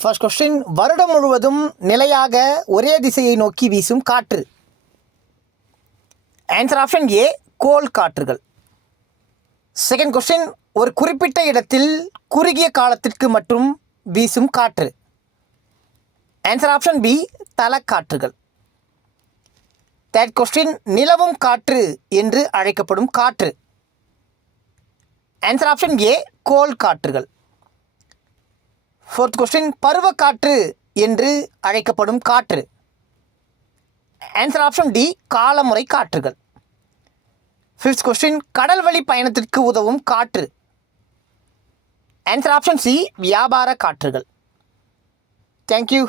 First question, வருடம் முழுவதும் நிலையாக ஒரே திசையை நோக்கி வீசும் காற்று. ஆன்சர் ஆப்ஷன் ஏ, கோள் காற்றுகள். செகண்ட் கொஸ்டின், ஒரு குறிப்பிட்ட இடத்தில் குறுகிய காலத்திற்கு மட்டும் வீசும் காற்று. ஆன்சர் ஆப்ஷன் பி, தலக்காற்றுகள். தேர்ட் கொஸ்டின், நிலவும் காற்று என்று அழைக்கப்படும் காற்று. ஆன்சர் ஆப்ஷன் ஏ, கோள் காற்றுகள். ஃபோர்த் கொஸ்டின், பருவக்காற்று என்று அழைக்கப்படும் காற்று. ஆன்சர் ஆப்ஷன் டி, காலமுறை காற்றுகள். ஃபிஃப்த் கொஸ்டின், கடல் வழி பயணத்திற்கு உதவும் காற்று. ஆன்சர் ஆப்ஷன் சி, வியாபார காற்றுகள். தேங்க்யூ.